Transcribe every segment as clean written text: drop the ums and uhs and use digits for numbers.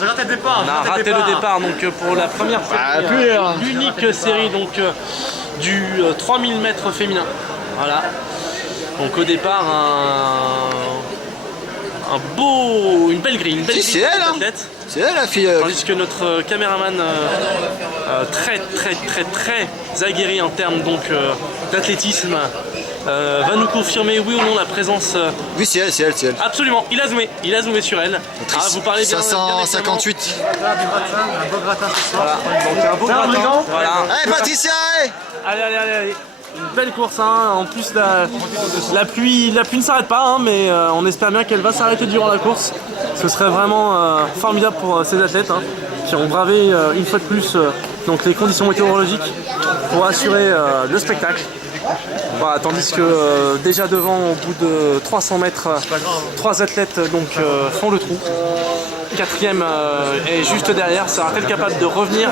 J'ai raté le départ. On a raté le départ donc pour la première série, l'unique série donc du 3000 mètres féminin. Voilà. Donc au départ une belle grille, c'est elle, hein. C'est elle la fille. Tandis que notre caméraman très aguerri en termes donc d'athlétisme va nous confirmer oui ou non la présence. Oui, c'est elle. Absolument, il a zoomé sur elle. Vous parlez bien. 558. Un beau gratin ce soir. Voilà, donc un beau gratin. Voilà. Allez Patricia, Allez. Une belle course, hein. En plus la pluie ne s'arrête pas, hein, mais on espère bien qu'elle va s'arrêter durant la course. Ce serait vraiment formidable pour ces athlètes hein, qui ont bravé une fois de plus donc les conditions météorologiques pour assurer le spectacle. Voilà, tandis que déjà devant, au bout de 300 mètres, 3 athlètes donc, font le trou. Quatrième est juste derrière, sera-t-elle capable de revenir?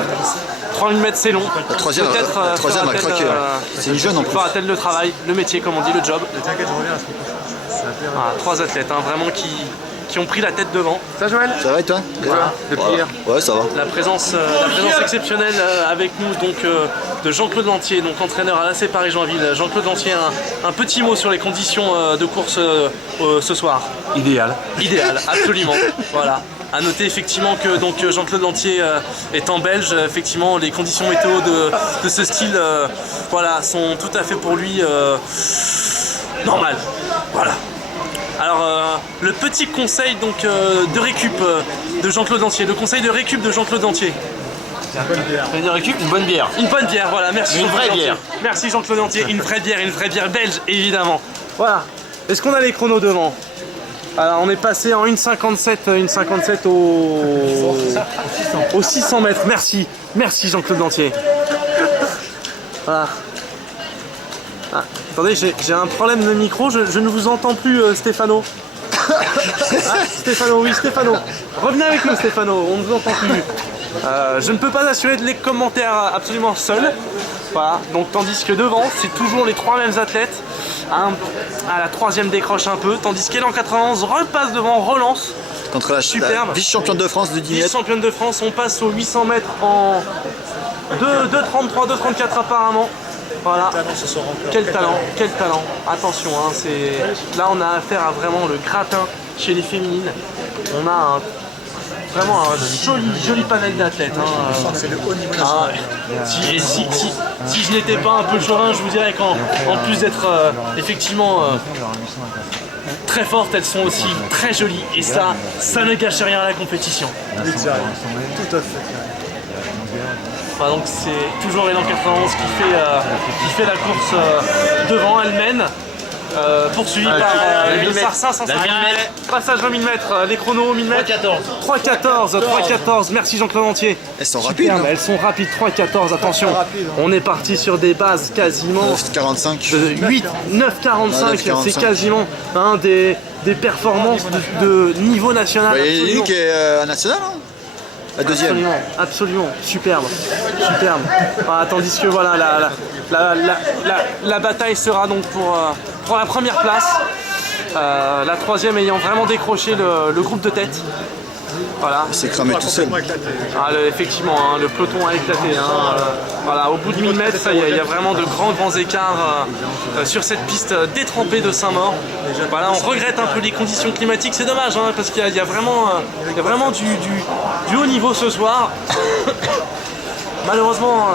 3000 mètres c'est long. La troisième a craqué. C'est une jeune en plus. Fera-t-elle le travail, le métier comme on dit, le job? T'inquiète, je reviens à ce moment. Voilà, 3 athlètes hein, vraiment qui ont pris la tête devant. Ça Joël? Ça va et toi? Voilà. Ouais, ça va. La présence exceptionnelle avec nous donc de Jean-Claude Lantier, donc entraîneur à l'AC Paris-Joinville. Jean-Claude Lantier, un petit mot sur les conditions de course ce soir. Idéal, absolument. Voilà. À noter effectivement que donc Jean-Claude Lantier étant belge, effectivement les conditions météo de ce style voilà, sont tout à fait pour lui normales. Voilà. Alors le petit conseil donc de récup de Jean-Claude Lantier, le conseil de récup de Jean-Claude Lantier. Une récup, une bonne bière. Une bonne bière, voilà, merci. Une vraie bière. Merci Jean-Claude Lantier, une vraie bière belge évidemment. Voilà. Est-ce qu'on a les chronos devant? Alors on est passé en 1,57 au 600 mètres. Merci Jean-Claude Lantier. Voilà. Ah, attendez, j'ai un problème de micro, je ne vous entends plus Stéphano. Stéphano. Revenez avec nous Stéphano, on ne vous entend plus. Je ne peux pas assurer les commentaires absolument seul. Voilà, donc tandis que devant, c'est toujours les 3 mêmes athlètes. À la troisième décroche un peu, tandis qu'elle en 91 repasse devant, relance. Contre la vice-championne de France de 10 mètres. Vice-championne de France, on passe aux 800 mètres en 2,33, 2,34 apparemment. Voilà. Quel talent. Attention, hein, là on a affaire à vraiment le gratin chez les féminines. On a vraiment un joli panel d'athlètes. Hein. C'est le haut niveau Si je n'étais pas un peu chauvin, je vous dirais qu'en plus d'être effectivement très fortes, elles sont aussi très jolies. Et ça ne gâche rien à la compétition. Tout à fait. Enfin, donc c'est toujours Elan 91 qui fait la course devant, elle mène. Poursuivi par le Sarsin 150 mètres. Passage 20 000 mètres, les chronos 1000 mètres. 3,14. Merci Jean-Claude Lantier. Elles sont rapides. Elles sont rapides, 3,14. Attention, on est parti sur des bases quasiment 9,45. 9,45. C'est quasiment des performances de niveau national. Il y a une qui est nationale, hein. La deuxième. Absolument, superbe. Ah, tandis que voilà, la bataille sera donc pour la première place. La troisième ayant vraiment décroché le groupe de tête. Voilà. Il s'est cramé tout seul. Effectivement, hein, le peloton a éclaté. Hein, voilà, au bout de 1000 mètres, il y a vraiment de grands écarts sur cette piste détrempée de Saint-Maur. Voilà, on regrette un peu les conditions climatiques, c'est dommage, hein, parce qu'il y a vraiment du haut niveau ce soir. Malheureusement,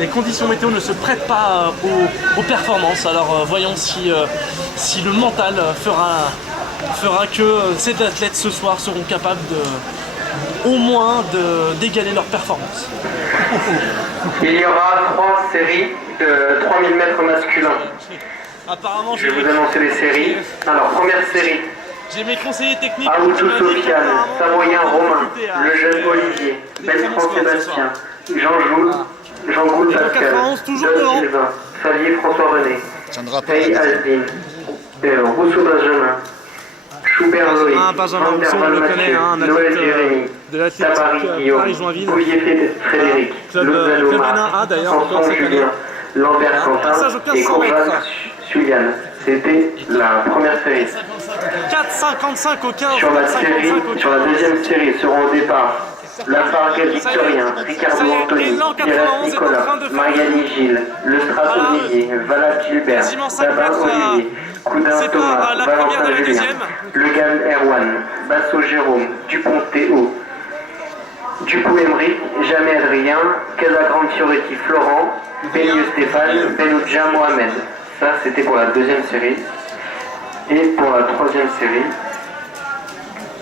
les conditions météo ne se prêtent pas aux performances. Alors voyons si le mental fera que ces athlètes ce soir seront capables au moins d'égaler leur performance. Il y aura 3 séries de 3000 mètres masculins. Apparemment, je vais vous annoncer les séries. Alors, première série. J'ai mes conseillers techniques. Aoutou Sofiane, Savoyen Romain, le jeune Olivier, Belfranc Sébastien, Jean Goul Pascal, John Sylvain, Xavier François René, Faye Asdin, Rousseau Benjamin, Schubert Loïc, Benjamin Rousseau, on le connaît, Noël Jérémy, Tabary Guillaume, Bouillet Frédéric, Lozano Marc, Sanson Julien, Lambert Quentin et Courval Suliane. C'était la première série. 4,55 au 15. Sur la deuxième série seront au départ Lafargue Victorien, Ricardo Anthony, Thérèse Nicolas, Marianne Gilles, Le Stratonier, Valade Gilbert, Dabar Olivier, Coudin Thomas, Valentin Julien, Legan Erwan, Basso Jérôme, Dupont Théo, Dupont Emery, Jamais Adrien, Casagrande Fioretti Florent, Benieux Stéphane, Benouja Mohamed. Ça c'était pour la deuxième série. Et pour la troisième série,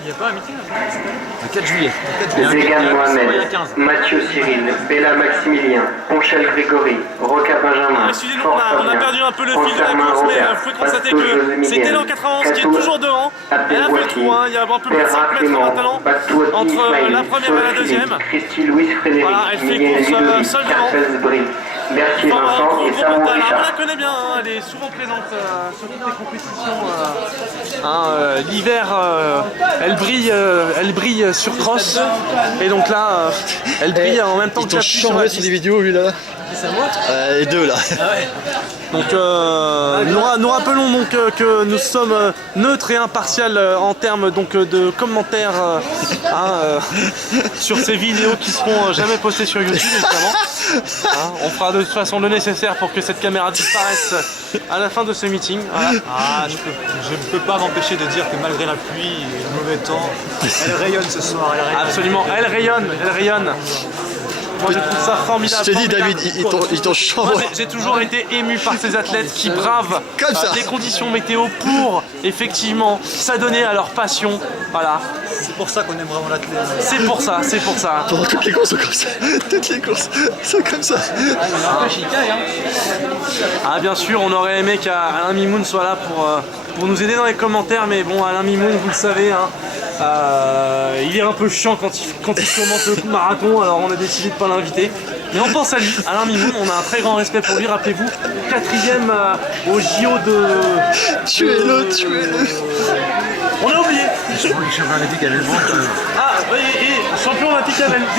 Il n'y a pas un meeting le 4 juillet. Zégan Mohamed, Mathieu Cyril, Bella Maximilien, Ponchel Grégory, Roca Benjamin, Excusez-nous, Fort on a Fabien, perdu un peu le fil de la Ansermin course, mais Robert, vous pouvez constater Basto que José c'est Miguel, Elan 91 qui est Cato toujours devant. Elle a fait le Abdelwaki, trou, hein. Il y a un peu plus de 5 Bernard mètres Clément, maintenant Batouati entre Ismaïl, la première et la deuxième. Christy Louise Frédéric, Voilà, elle fait Miguel course Ludovic, seule devant. Carpez Brie, Berthier Enfin, Vincent et gros Samo mental, hein. On Richard. la connaît bien, hein. Elle est souvent présente sur toutes les compétitions. L'hiver, elle brille sur cross. Et donc là, elle brille en même temps Ils que t'ont la pluie sur la chambré sur piste. les vidéos, lui là. Les deux là. Donc nous rappelons donc que nous sommes neutres et impartials en termes donc de commentaires sur ces vidéos qui seront jamais postées sur YouTube évidemment. On fera de toute façon le nécessaire pour que cette caméra disparaisse à la fin de ce meeting. Voilà. Ah, je ne peux pas m'empêcher de dire que malgré la pluie et le mauvais temps, elle rayonne ce soir. Elle rayonne. Absolument, elle rayonne. Moi je trouve ça formidable. Je te dis formidable. David, ils t'ont Moi, chambré. j'ai toujours été ému par ces athlètes qui bravent Comme ça. les conditions météo pour effectivement s'adonner à leur passion. Voilà, C'est pour ça qu'on aime vraiment l'athlète. c'est pour ça. Pendant toutes les courses sont comme ça. Toutes les courses sont comme ça. Ah bien sûr, on aurait aimé qu'Alain Mimoun soit là pour nous aider dans les commentaires, mais bon, Alain Mimoun, vous le savez, hein, il est un peu chiant quand il commente le marathon, alors on a décidé de ne pas l'inviter. Mais on pense à lui, Alain Mimoun, on a un très grand respect pour lui, rappelez-vous, 4e au JO de... Tuez-le. On a oublié. Ah, et champion olympique à Melbourne.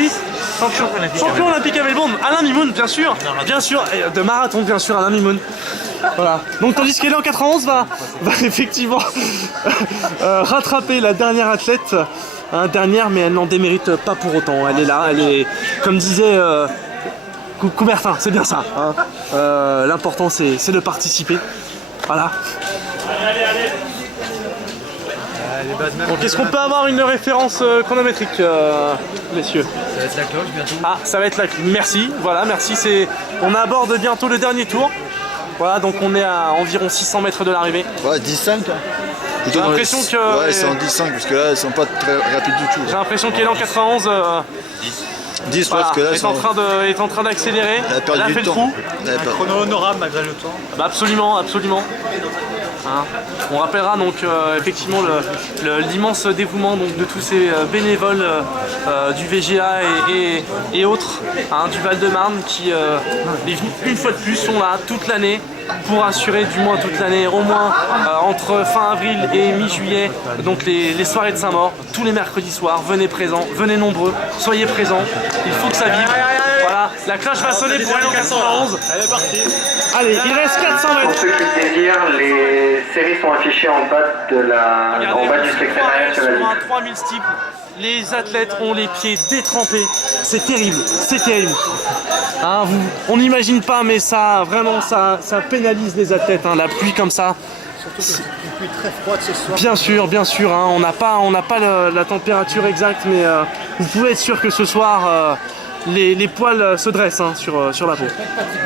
Champion olympique à Melbourne. Alain Mimoun, bien sûr, de marathon, bien sûr, Alain Mimoun. Voilà. Donc tandis qu'Elan 91 va effectivement rattraper la dernière athlète, dernière, mais elle n'en démérite pas pour autant. Elle est là, elle est, comme disait Coubertin, c'est bien ça. Hein. L'important c'est de participer. Voilà. Donc est-ce qu'on peut avoir une référence chronométrique, messieurs? Ça va être la cloche bientôt. Ah, ça va être la... Merci, voilà, merci. On aborde bientôt le dernier tour. Voilà, donc on est à environ 600 mètres de l'arrivée. Ouais, 10-5. J'ai l'impression que... Ouais, c'est en 10-5 parce que là, ils sont pas très rapides du tout. J'ai l'impression qu'Elan 91 10 voilà, parce que là, est en train d'accélérer. elle a perdu Elle a du fait le temps. trou. Elle a Un perdu. chrono honorable malgré le temps. Bah, absolument. Hein. On rappellera donc effectivement l'immense dévouement donc, de tous ces bénévoles du VGA et autres hein, du Val-de-Marne qui une fois de plus sont là toute l'année pour assurer du moins toute l'année au moins entre fin avril et mi-juillet donc les soirées de Saint-Maur tous les mercredis soirs. Venez présents, venez nombreux, soyez présents, il faut que ça vive. Voilà, la cloche va sonner pour Elan 91. Elle est partie. Allez, il reste 400 Pour mètres. ceux qui le désirent, les séries sont affichées en bas Regardez, en bas du secrétariat sur la sur liste. un 3000 steeple, les athlètes ont les pieds détrempés. C'est terrible, c'est terrible. Hein, on n'imagine pas, mais ça, vraiment, ça pénalise les athlètes. Hein, la pluie comme ça. Une pluie très froide ce soir. Bien sûr. Hein, on n'a pas la température exacte, mais vous pouvez être sûr que ce soir, les poils se dressent hein, sur la peau.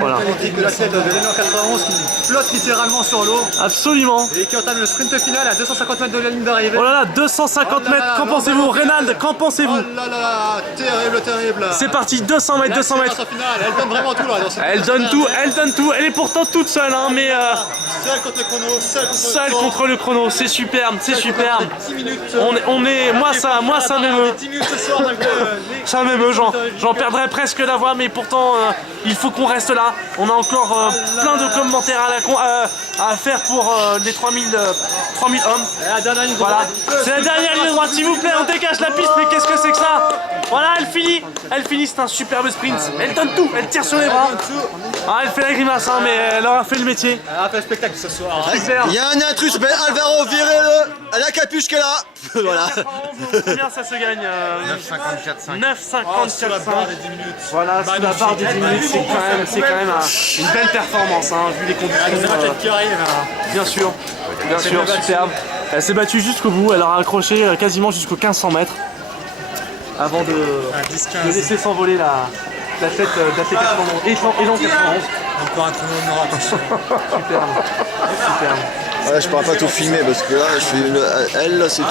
Voilà. On dit que l'athlète de l'élan 91 qui flotte littéralement sur l'eau Absolument. et qui entame le sprint final à 250 mètres de la ligne d'arrivée. Oh là là, 250 Oh là là, mètres. Qu'en pensez-vous, Reynald? Qu'en pensez-vous? Oh là là, terrible. C'est parti, 200 mètres. L'accélération finale, elle donne vraiment tout là. Dans ce Elle donne tout. Elle est pourtant toute seule, hein, mais Seule contre le chrono, seule contre le chrono. C'est superbe. 10 minutes. Moi ça m'émeut. 10 minutes ce soir malgré les... Ça m'émeut, j'en perdrais presque la voix, mais pourtant il faut qu'on reste là. On a encore plein de commentaires à faire pour les 3000 hommes. La dernière ligne Voilà, droite. c'est la dernière ligne droite, s'il vous plaît, on dégage la piste, mais qu'est-ce que c'est que ça? Voilà, elle finit, c'est un superbe sprint. Elle donne tout, elle tire sur les bras. Ah, elle fait la grimace, hein, mais elle aura fait le métier. Elle a fait le spectacle ce soir. Super. Il y a un intrus, s'appelle Alvaro, virez-le. À la capuche qu'elle a. Voilà. Combien ça se gagne 9,54,5. 9,54,5. Voilà, sous la barre des 10 minutes, c'est quand même une belle performance, hein, vu les conditions. Qui arrive. Bien sûr, superbe. Elle s'est battue jusqu'au bout, elle aura accroché quasiment jusqu'aux 1500 mètres avant de laisser s'envoler la tête élan 91. Encore un chrono honorable. Superbe. Ouais, je pourrais pas tout filmer parce que là, je fais elle, là, c'est tout.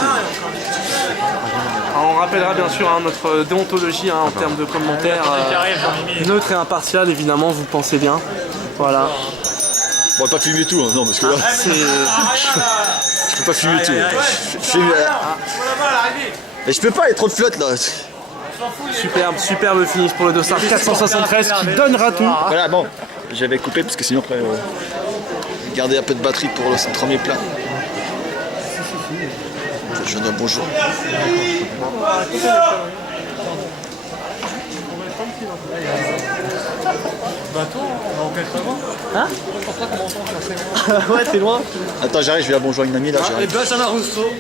Alors, on rappellera bien sûr hein, notre déontologie hein, en termes de commentaires neutre et impartial, évidemment, vous pensez bien. Voilà. On va pas filmer tout, hein, non, parce que là, je peux pas filmer tout. Je filme, mais je peux pas, il y a trop de flotte là. Superbe finish pour le Dossard 473 qui donnera tout. Voilà, bon, j'avais coupé parce que sinon après, garder un peu de batterie pour le premier plat. Je viens de dire bonjour. Bateau, on va en 80. Hein? Pour toi, comment on s'en Ouais, t'es loin. Attends, j'arrive, je vais à bonjour à une amie là. Et Benjamin Rousseau.